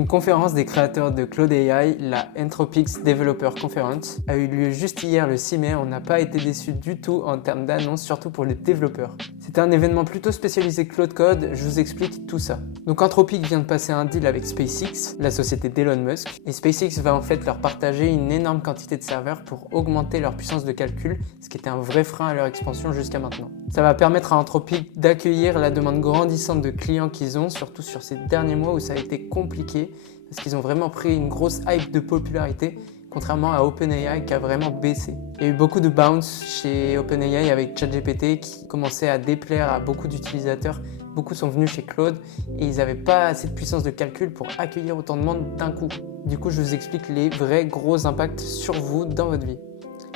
Une conférence des créateurs de Claude AI, la Anthropics Developer Conference, a eu lieu juste hier le 6 mai. On n'a pas été déçus du tout en termes d'annonces, surtout pour les développeurs. C'était un événement plutôt spécialisé Claude Code, je vous explique tout ça. Donc Anthropic vient de passer un deal avec SpaceX, la société d'Elon Musk, et SpaceX va en fait leur partager une énorme quantité de serveurs pour augmenter leur puissance de calcul, ce qui était un vrai frein à leur expansion jusqu'à maintenant. Ça va permettre à Anthropic d'accueillir la demande grandissante de clients qu'ils ont, surtout sur ces derniers mois où ça a été compliqué, parce qu'ils ont vraiment pris une grosse hype de popularité, contrairement à OpenAI qui a vraiment baissé. Il y a eu beaucoup de bounce chez OpenAI avec ChatGPT qui commençait à déplaire à beaucoup d'utilisateurs. Beaucoup sont venus chez Claude et ils n'avaient pas assez de puissance de calcul pour accueillir autant de monde d'un coup. Du coup, je vous explique les vrais gros impacts sur vous dans votre vie.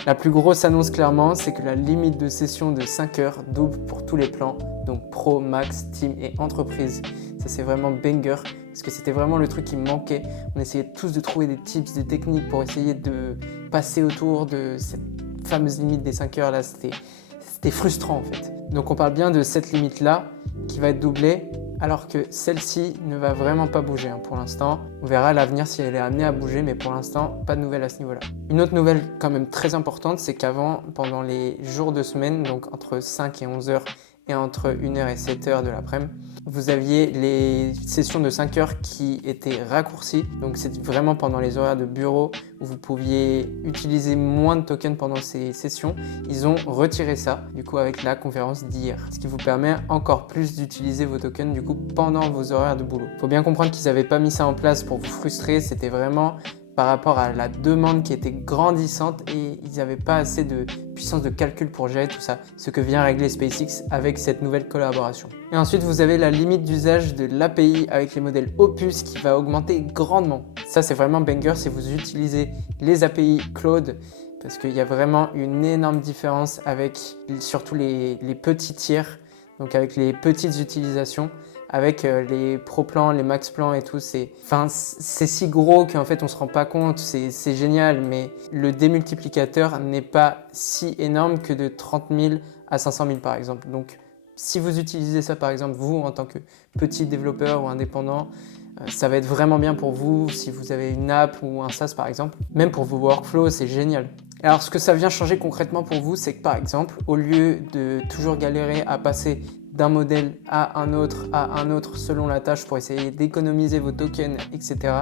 La plus grosse annonce clairement, c'est que la limite de session de 5 heures double pour tous les plans, donc Pro, Max, Team et Entreprise. Ça c'est vraiment banger, parce que c'était vraiment le truc qui me manquait. On essayait tous de trouver des tips, des techniques pour essayer de passer autour de cette fameuse limite des 5 heures là, c'était frustrant en fait. Donc on parle bien de cette limite là qui va être doublée, alors que celle-ci ne va vraiment pas bouger pour l'instant. On verra à l'avenir si elle est amenée à bouger, mais pour l'instant, pas de nouvelles à ce niveau-là. Une autre nouvelle quand même très importante, c'est qu'avant, pendant les jours de semaine, donc entre 5 et 11 heures et entre 1h et 7h de l'après-midi, vous aviez les sessions de 5 heures qui étaient raccourcies. Donc c'est vraiment pendant les horaires de bureau où vous pouviez utiliser moins de tokens pendant ces sessions. Ils ont retiré ça du coup avec la conférence d'hier, ce qui vous permet encore plus d'utiliser vos tokens du coup pendant vos horaires de boulot. Il faut bien comprendre qu'ils n'avaient pas mis ça en place pour vous frustrer, c'était vraiment par rapport à la demande qui était grandissante et ils n'avaient pas assez de puissance de calcul pour gérer tout ça, ce que vient régler SpaceX avec cette nouvelle collaboration. Et ensuite, vous avez la limite d'usage de l'API avec les modèles Opus qui va augmenter grandement. Ça, c'est vraiment banger si vous utilisez les API Claude, parce qu'il y a vraiment une énorme différence avec surtout les petits tiers, donc avec les petites utilisations. Avec les pro plans, les max plans et tout, c'est si gros qu'en fait on se rend pas compte, c'est génial, mais le démultiplicateur n'est pas si énorme que de 30 000 à 500 000 par exemple. Donc si vous utilisez ça par exemple, vous en tant que petit développeur ou indépendant, ça va être vraiment bien pour vous si vous avez une app ou un SaaS par exemple. Même pour vos workflows, c'est génial. Alors ce que ça vient changer concrètement pour vous, c'est que par exemple, au lieu de toujours galérer à passer d'un modèle à un autre selon la tâche pour essayer d'économiser vos tokens, etc.,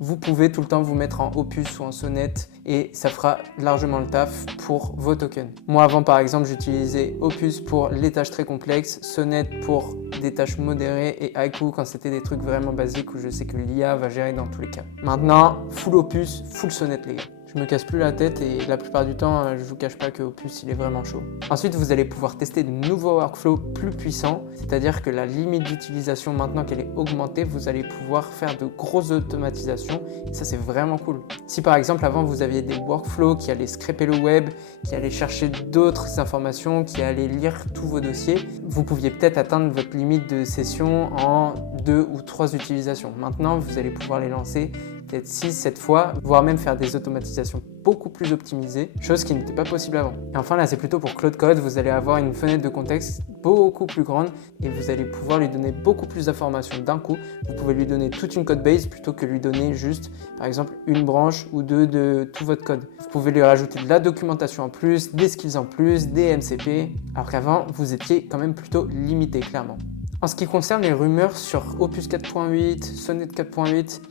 vous pouvez tout le temps vous mettre en Opus ou en Sonnet et ça fera largement le taf pour vos tokens. Moi avant par exemple j'utilisais Opus pour les tâches très complexes, Sonnet pour des tâches modérées et Haiku quand c'était des trucs vraiment basiques où je sais que l'IA va gérer dans tous les cas. Maintenant, full Opus, full Sonnet les gars. Je me casse plus la tête et la plupart du temps, je vous cache pas que Opus il est vraiment chaud. Ensuite, vous allez pouvoir tester de nouveaux workflows plus puissants, c'est-à-dire que la limite d'utilisation maintenant qu'elle est augmentée, vous allez pouvoir faire de grosses automatisations et ça c'est vraiment cool. Si par exemple avant vous aviez des workflows qui allaient scraper le web, qui allaient chercher d'autres informations, qui allaient lire tous vos dossiers, vous pouviez peut-être atteindre votre limite de session en 2 ou 3 utilisations. Maintenant, vous allez pouvoir les lancer peut-être 6, 7 fois, voire même faire des automatisations beaucoup plus optimisées, chose qui n'était pas possible avant. Et enfin là, c'est plutôt pour Claude Code, vous allez avoir une fenêtre de contexte beaucoup plus grande et vous allez pouvoir lui donner beaucoup plus d'informations d'un coup. Vous pouvez lui donner toute une code base plutôt que lui donner juste, par exemple, une branche ou deux de tout votre code. Vous pouvez lui rajouter de la documentation en plus, des skills en plus, des MCP, alors qu'avant, vous étiez quand même plutôt limité, clairement. En ce qui concerne les rumeurs sur Opus 4.8, Sonnet 4.8,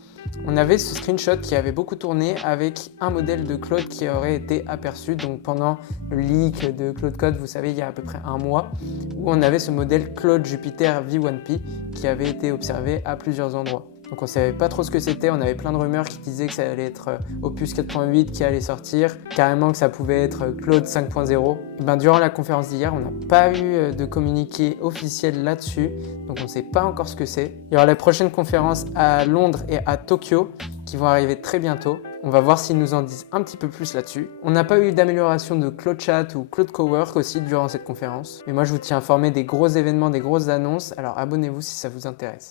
on avait ce screenshot qui avait beaucoup tourné avec un modèle de Claude qui aurait été aperçu donc pendant le leak de Claude Code, vous savez, il y a à peu près un mois, où on avait ce modèle Claude Jupyter V1P qui avait été observé à plusieurs endroits. Donc on ne savait pas trop ce que c'était, on avait plein de rumeurs qui disaient que ça allait être Opus 4.8 qui allait sortir, carrément que ça pouvait être Claude 5.0. Durant la conférence d'hier, on n'a pas eu de communiqué officiel là-dessus, donc on ne sait pas encore ce que c'est. Il y aura les prochaines conférences à Londres et à Tokyo qui vont arriver très bientôt. On va voir s'ils nous en disent un petit peu plus là-dessus. On n'a pas eu d'amélioration de Claude Chat ou Claude Cowork aussi durant cette conférence. Mais moi, je vous tiens informé des gros événements, des grosses annonces, alors abonnez-vous si ça vous intéresse.